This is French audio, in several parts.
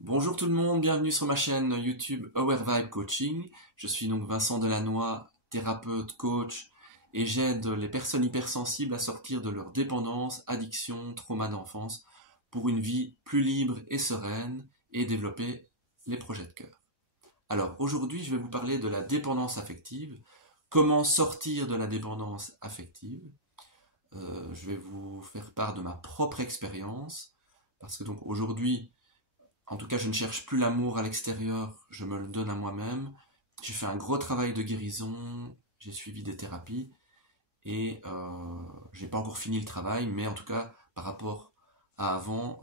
Bonjour tout le monde, bienvenue sur ma chaîne YouTube Aware Vibe Coaching. Je suis donc Vincent Delannoy, thérapeute, coach, et j'aide les personnes hypersensibles à sortir de leur dépendance, addiction, trauma d'enfance pour une vie plus libre et sereine et développer les projets de cœur. Alors aujourd'hui, je vais vous parler de la dépendance affective, comment sortir de la dépendance affective. Je vais vous faire part de ma propre expérience parce que donc aujourd'hui, en tout cas, je ne cherche plus l'amour à l'extérieur, je me le donne à moi-même. J'ai fait un gros travail de guérison, j'ai suivi des thérapies et j'ai pas encore fini le travail, mais en tout cas, par rapport à avant,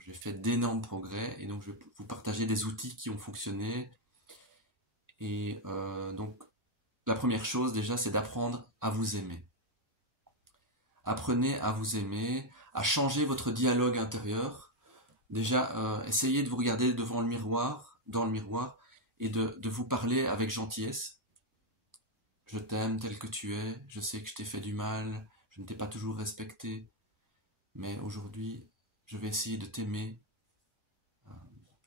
j'ai fait d'énormes progrès et donc je vais vous partager des outils qui ont fonctionné. Et donc, la première chose déjà, c'est d'apprendre à vous aimer. Apprenez à vous aimer, à changer votre dialogue intérieur. Déjà, essayez de vous regarder devant le miroir, dans le miroir, et de vous parler avec gentillesse. Je t'aime tel que tu es, je sais que je t'ai fait du mal, je ne t'ai pas toujours respecté, mais aujourd'hui, je vais essayer de t'aimer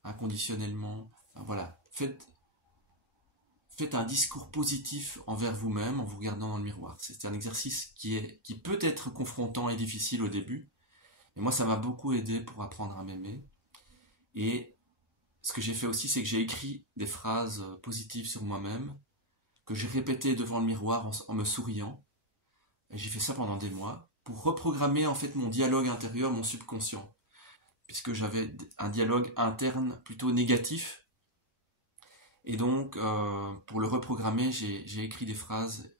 inconditionnellement. Voilà, faites un discours positif envers vous-même en vous regardant dans le miroir. C'est un exercice qui peut être confrontant et difficile au début, mais moi, ça m'a beaucoup aidé pour apprendre à m'aimer. Et ce que j'ai fait aussi, c'est que j'ai écrit des phrases positives sur moi-même, que j'ai répétées devant le miroir en me souriant. Et j'ai fait ça pendant des mois, pour reprogrammer en fait mon dialogue intérieur, mon subconscient. Puisque j'avais un dialogue interne plutôt négatif. Et donc, pour le reprogrammer, j'ai écrit des phrases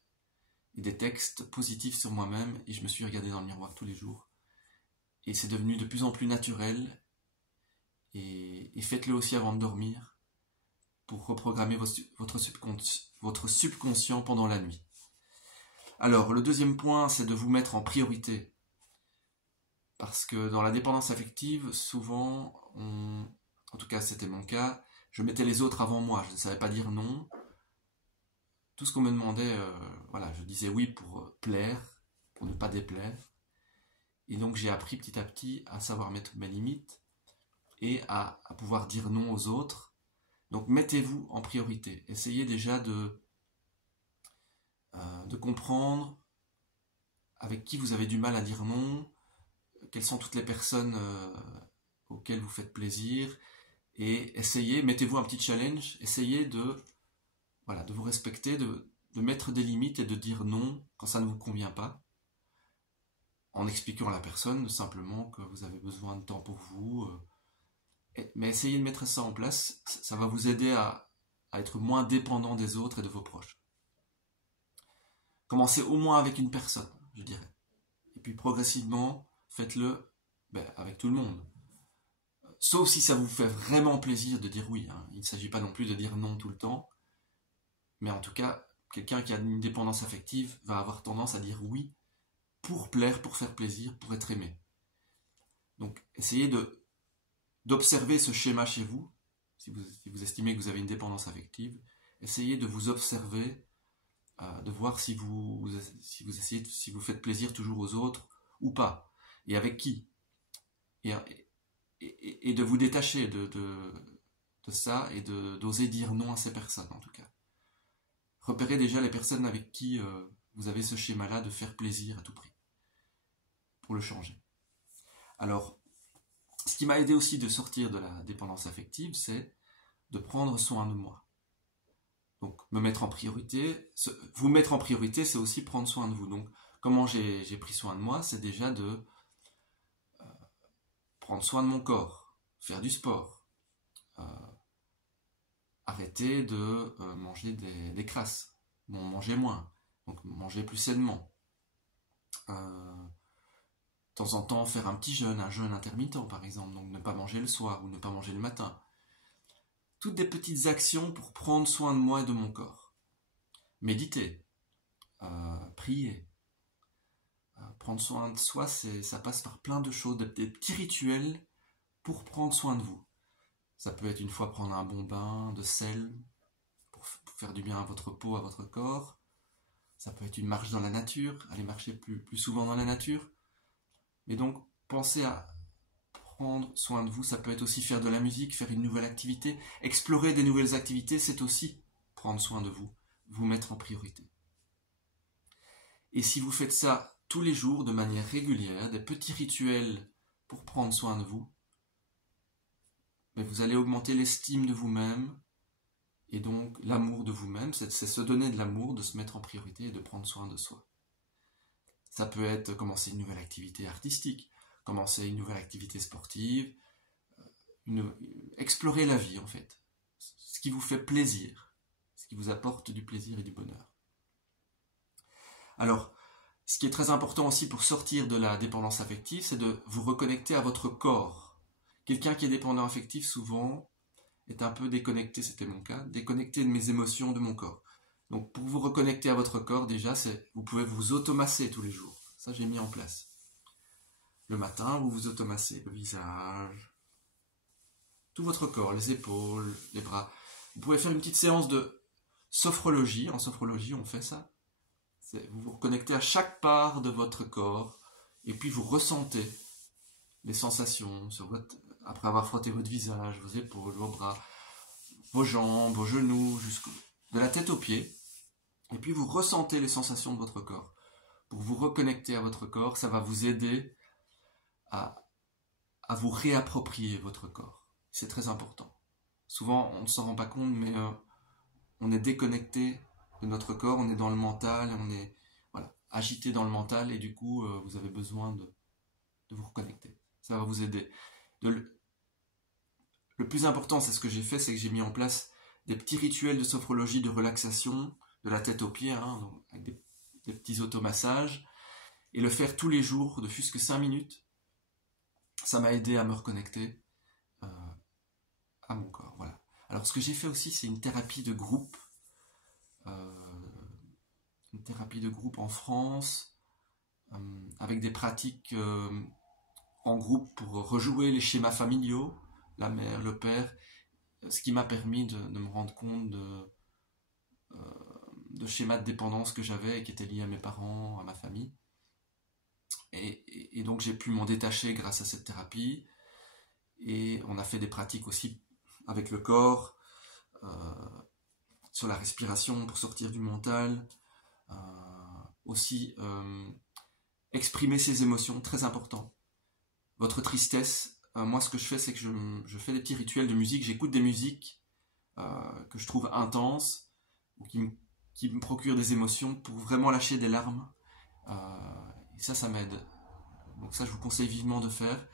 et des textes positifs sur moi-même, et je me suis regardé dans le miroir tous les jours. Et c'est devenu de plus en plus naturel. Et faites-le aussi avant de dormir, pour reprogrammer votre subconscient pendant la nuit. Alors, le deuxième point, c'est de vous mettre en priorité. Parce que dans la dépendance affective, souvent, en tout cas c'était mon cas, je mettais les autres avant moi, je ne savais pas dire non. Tout ce qu'on me demandait, voilà, je disais oui pour plaire, pour ne pas déplaire. Et donc j'ai appris petit à petit à savoir mettre mes limites et à pouvoir dire non aux autres. Donc mettez-vous en priorité. Essayez déjà de comprendre avec qui vous avez du mal à dire non, quelles sont toutes les personnes auxquelles vous faites plaisir, et essayez, mettez-vous un petit challenge, essayez voilà, de vous respecter, de mettre des limites et de dire non quand ça ne vous convient pas, en expliquant à la personne simplement que vous avez besoin de temps pour vous. Mais essayez de mettre ça en place, ça va vous aider à être moins dépendant des autres et de vos proches. Commencez au moins avec une personne, je dirais. Et puis progressivement, faites-le avec tout le monde. Sauf si ça vous fait vraiment plaisir de dire oui. Hein. Il ne s'agit pas non plus de dire non tout le temps. Mais en tout cas, quelqu'un qui a une dépendance affective va avoir tendance à dire oui pour plaire, pour faire plaisir, pour être aimé. Donc essayez d'observer ce schéma chez vous. Si vous estimez que vous avez une dépendance affective, essayez de vous observer, de voir si vous essayez, si vous faites plaisir toujours aux autres ou pas. Et avec qui. Et de vous détacher de ça et d'oser dire non à ces personnes en tout cas. Repérez déjà les personnes avec qui vous avez ce schéma-là de faire plaisir à tout prix pour le changer. Alors, ce qui m'a aidé aussi de sortir de la dépendance affective, c'est de prendre soin de moi. Donc, me mettre en priorité, vous mettre en priorité, c'est aussi prendre soin de vous. Donc, comment j'ai pris soin de moi, c'est déjà de prendre soin de mon corps, faire du sport, arrêter de manger des crasses, manger moins, donc manger plus sainement. De temps en temps faire un petit jeûne, un jeûne intermittent par exemple, donc ne pas manger le soir ou ne pas manger le matin. Toutes des petites actions pour prendre soin de moi et de mon corps. Méditer, prier, prendre soin de soi, ça passe par plein de choses, des petits rituels pour prendre soin de vous. Ça peut être une fois prendre un bon bain de sel pour faire du bien à votre peau, à votre corps. Ça peut être une marche dans la nature, aller marcher plus souvent dans la nature. Mais donc, pensez à prendre soin de vous, ça peut être aussi faire de la musique, faire une nouvelle activité, explorer des nouvelles activités, c'est aussi prendre soin de vous, vous mettre en priorité. Et si vous faites ça tous les jours de manière régulière, des petits rituels pour prendre soin de vous, mais vous allez augmenter l'estime de vous-même et donc l'amour de vous-même, c'est se donner de l'amour, de se mettre en priorité et de prendre soin de soi. Ça peut être commencer une nouvelle activité artistique, commencer une nouvelle activité sportive, explorer la vie en fait, ce qui vous fait plaisir, ce qui vous apporte du plaisir et du bonheur. Alors, ce qui est très important aussi pour sortir de la dépendance affective, c'est de vous reconnecter à votre corps. Quelqu'un qui est dépendant affectif, souvent, est un peu déconnecté, c'était mon cas, déconnecté de mes émotions, de mon corps. Donc, pour vous reconnecter à votre corps, déjà, vous pouvez vous automasser tous les jours. Ça, j'ai mis en place. Le matin, vous vous automassez le visage, tout votre corps, les épaules, les bras. Vous pouvez faire une petite séance de sophrologie. En sophrologie, on fait ça. Vous vous reconnectez à chaque part de votre corps et puis vous ressentez les sensations après avoir frotté votre visage, vos épaules, vos bras, vos jambes, vos genoux, de la tête aux pieds. Et puis vous ressentez les sensations de votre corps. Pour vous reconnecter à votre corps, ça va vous aider à vous réapproprier votre corps. C'est très important. Souvent, on ne s'en rend pas compte, mais on est déconnecté de notre corps, on est dans le mental, on est agité dans le mental, et du coup, vous avez besoin de vous reconnecter. Ça va vous aider. Le plus important, c'est ce que j'ai fait, c'est que j'ai mis en place des petits rituels de sophrologie, de relaxation, de la tête aux pieds, donc avec des petits automassages, et le faire tous les jours, de fût-ce que 5 minutes, ça m'a aidé à me reconnecter à mon corps. Voilà. Alors, ce que j'ai fait aussi, c'est une thérapie de groupe, en France, avec des pratiques en groupe pour rejouer les schémas familiaux, la mère, le père, ce qui m'a permis de me rendre compte de schémas de dépendance que j'avais et qui étaient liés à mes parents, à ma famille. Et donc j'ai pu m'en détacher grâce à cette thérapie. Et on a fait des pratiques aussi avec le corps, sur la respiration pour sortir du mental, aussi exprimer ses émotions, très important. Votre tristesse, moi ce que je fais, c'est que je fais des petits rituels de musique, j'écoute des musiques que je trouve intenses, ou qui me procurent des émotions pour vraiment lâcher des larmes, et ça m'aide. Donc ça, je vous conseille vivement de faire.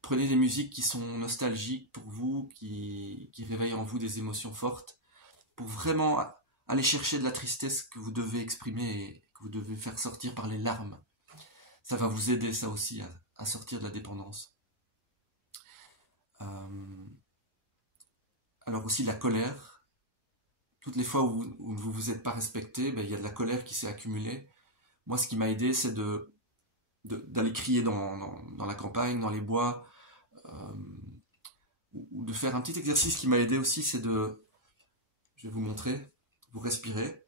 Prenez des musiques qui sont nostalgiques pour vous, qui réveillent en vous des émotions fortes, pour vraiment aller chercher de la tristesse que vous devez exprimer et que vous devez faire sortir par les larmes. Ça va vous aider, ça aussi, à sortir de la dépendance. Alors aussi la colère. Toutes les fois où vous vous êtes pas respecté, il y a de la colère qui s'est accumulée. Moi, ce qui m'a aidé, c'est d'aller crier dans la campagne, dans les bois, ou de faire un petit exercice qui m'a aidé aussi, c'est je vais vous montrer, vous respirez,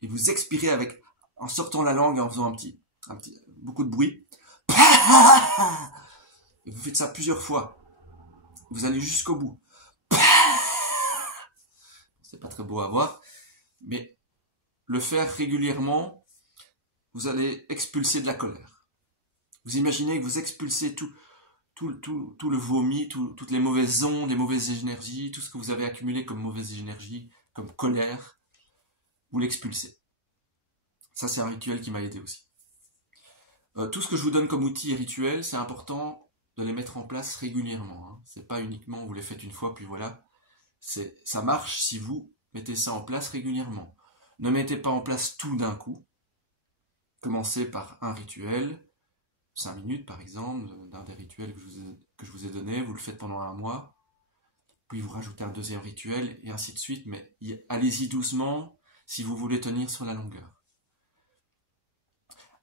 et vous expirez en sortant la langue, en faisant beaucoup de bruit, et vous faites ça plusieurs fois, vous allez jusqu'au bout. C'est pas très beau à voir, mais le faire régulièrement, vous allez expulser de la colère. Vous imaginez que vous expulsez tout le vomi, toutes les mauvaises ondes, les mauvaises énergies, tout ce que vous avez accumulé comme mauvaise énergie, comme colère, vous l'expulsez. Ça, c'est un rituel qui m'a aidé aussi. Tout ce que je vous donne comme outils et rituels, c'est important de les mettre en place régulièrement. C'est pas uniquement vous les faites une fois, puis voilà. Ça marche si vous mettez ça en place régulièrement. Ne mettez pas en place tout d'un coup. Commencez par un rituel, 5 minutes par exemple, d'un des rituels que je vous ai donné, vous le faites pendant 1 mois, puis vous rajoutez un deuxième rituel, et ainsi de suite, mais allez-y doucement si vous voulez tenir sur la longueur.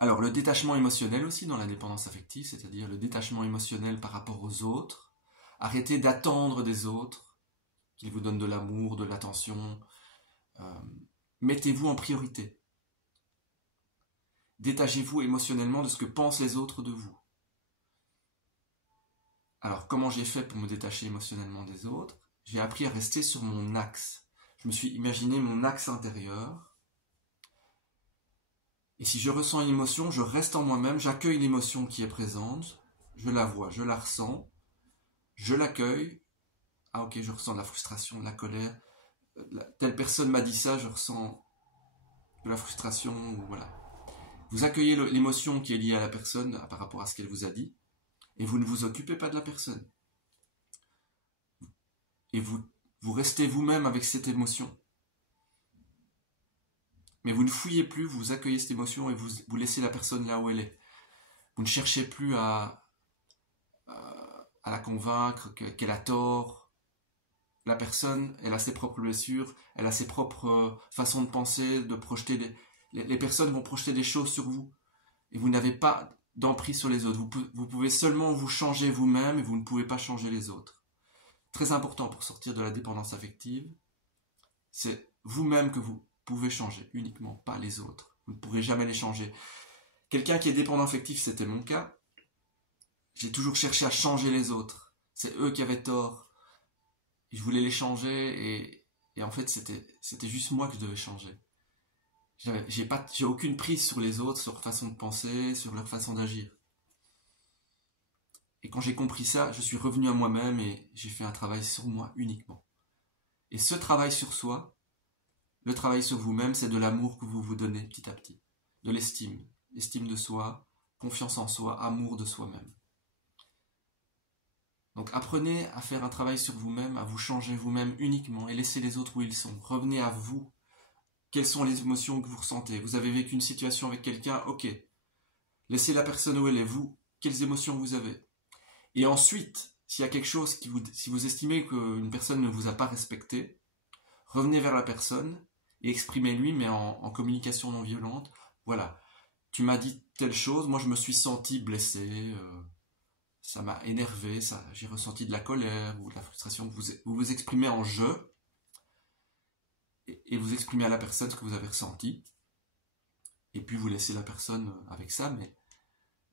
Alors le détachement émotionnel aussi dans la dépendance affective, c'est-à-dire le détachement émotionnel par rapport aux autres, arrêtez d'attendre des autres qu'ils vous donnent de l'amour, de l'attention, mettez-vous en priorité. Détachez-vous émotionnellement de ce que pensent les autres de vous. Alors, comment j'ai fait pour me détacher émotionnellement des autres? J'ai appris à rester sur mon axe. Je me suis imaginé mon axe intérieur. Et si je ressens une émotion, je reste en moi-même, j'accueille l'émotion qui est présente, je la vois, je la ressens, je l'accueille. Ah ok, je ressens de la frustration, de la colère. Telle personne m'a dit ça, je ressens de la frustration, ou voilà. Vous accueillez l'émotion qui est liée à la personne par rapport à ce qu'elle vous a dit, et vous ne vous occupez pas de la personne. Et vous restez vous-même avec cette émotion. Mais vous ne fouillez plus, vous accueillez cette émotion et vous laissez la personne là où elle est. Vous ne cherchez plus à la convaincre qu'elle a tort. La personne, elle a ses propres blessures, elle a ses propres façons de penser, de projeter. Les personnes vont projeter des choses sur vous. Et vous n'avez pas d'emprise sur les autres. Vous pouvez seulement vous changer vous-même et vous ne pouvez pas changer les autres. Très important pour sortir de la dépendance affective, c'est vous-même que vous pouvez changer, uniquement, pas les autres. Vous ne pourrez jamais les changer. Quelqu'un qui est dépendant affectif, c'était mon cas. J'ai toujours cherché à changer les autres. C'est eux qui avaient tort. Je voulais les changer et en fait, c'était juste moi que je devais changer. J'ai aucune prise sur les autres, sur leur façon de penser, sur leur façon d'agir. Et quand j'ai compris ça, je suis revenu à moi-même et j'ai fait un travail sur moi uniquement. Et ce travail sur soi, le travail sur vous-même, c'est de l'amour que vous vous donnez petit à petit. De l'estime. Estime de soi, confiance en soi, amour de soi-même. Donc apprenez à faire un travail sur vous-même, à vous changer vous-même uniquement et laissez les autres où ils sont. Revenez à vous. Quelles sont les émotions que vous ressentez? Vous avez vécu une situation avec quelqu'un, ok. Laissez la personne où elle est, vous. Quelles émotions vous avez? Et ensuite, s'il y a quelque chose si vous estimez qu'une personne ne vous a pas respecté, revenez vers la personne et exprimez-lui, mais en communication non violente. Voilà, tu m'as dit telle chose, moi je me suis senti blessé, ça m'a énervé, j'ai ressenti de la colère ou de la frustration. Vous exprimez en je et vous exprimez à la personne ce que vous avez ressenti. Et puis vous laissez la personne avec ça, mais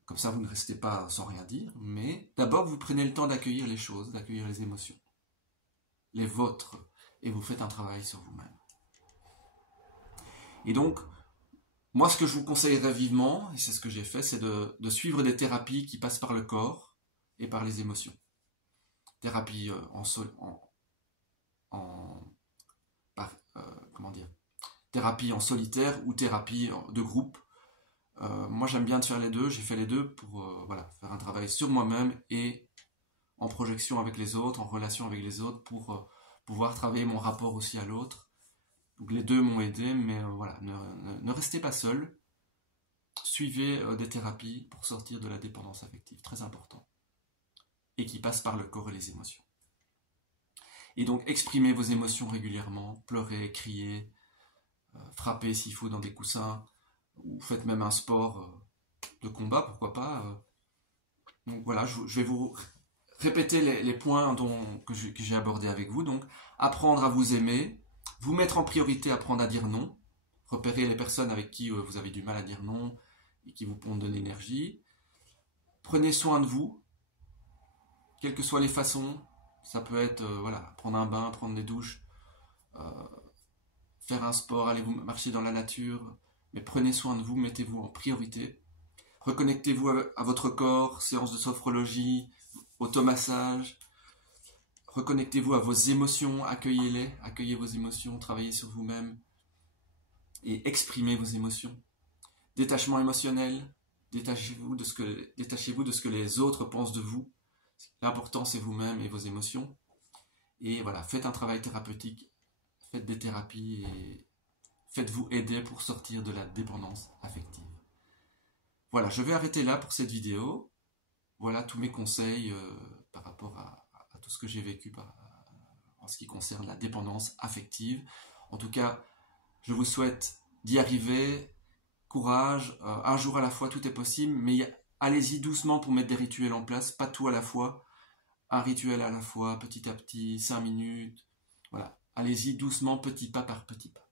comme ça vous ne restez pas sans rien dire. Mais d'abord vous prenez le temps d'accueillir les choses, d'accueillir les émotions, les vôtres, et vous faites un travail sur vous-même. Et donc, moi ce que je vous conseillerais vivement, et c'est ce que j'ai fait, c'est de suivre des thérapies qui passent par le corps et par les émotions. Thérapie thérapie en solitaire ou thérapie de groupe. Moi j'aime bien de faire les deux, j'ai fait les deux pour faire un travail sur moi-même et en projection avec les autres, en relation avec les autres pour pouvoir travailler mon rapport aussi à l'autre. Donc les deux m'ont aidé, mais voilà, ne restez pas seul. Suivez des thérapies pour sortir de la dépendance affective, très important. Et qui passe par le corps et les émotions. Et donc exprimez vos émotions régulièrement, pleurez, criez, frappez s'il faut dans des coussins, ou faites même un sport de combat, pourquoi pas. Donc voilà, je vais vous répéter les points que j'ai abordés avec vous. Donc apprendre à vous aimer, vous mettre en priorité, apprendre à dire non, repérer les personnes avec qui vous avez du mal à dire non et qui vous pondent de l'énergie. Prenez soin de vous, quelles que soient les façons. Ça peut être prendre un bain, prendre des douches, faire un sport, aller vous marcher dans la nature, mais prenez soin de vous, mettez-vous en priorité. Reconnectez-vous à votre corps, séance de sophrologie, automassage. Reconnectez-vous à vos émotions, accueillez-les, accueillez vos émotions, travaillez sur vous-même et exprimez vos émotions. Détachement émotionnel, détachez-vous de ce que les autres pensent de vous. L'important c'est vous-même et vos émotions. Et voilà, faites un travail thérapeutique, faites des thérapies et faites-vous aider pour sortir de la dépendance affective. Voilà, je vais arrêter là pour cette vidéo. Voilà tous mes conseils par rapport à tout ce que j'ai vécu en ce qui concerne la dépendance affective. En tout cas, je vous souhaite d'y arriver. Courage, un jour à la fois, tout est possible, mais allez-y doucement pour mettre des rituels en place, pas tout à la fois. Un rituel à la fois, petit à petit, 5 minutes. Voilà, allez-y doucement, petit pas par petit pas.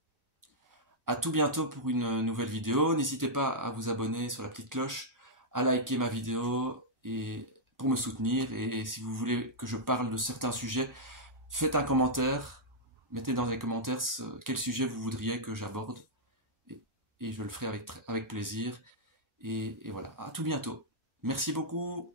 À tout bientôt pour une nouvelle vidéo. N'hésitez pas à vous abonner sur la petite cloche, à liker ma vidéo et pour me soutenir. Et si vous voulez que je parle de certains sujets, faites un commentaire. Mettez dans les commentaires quel sujet vous voudriez que j'aborde. Et je le ferai avec plaisir. Et voilà, à tout bientôt. Merci beaucoup.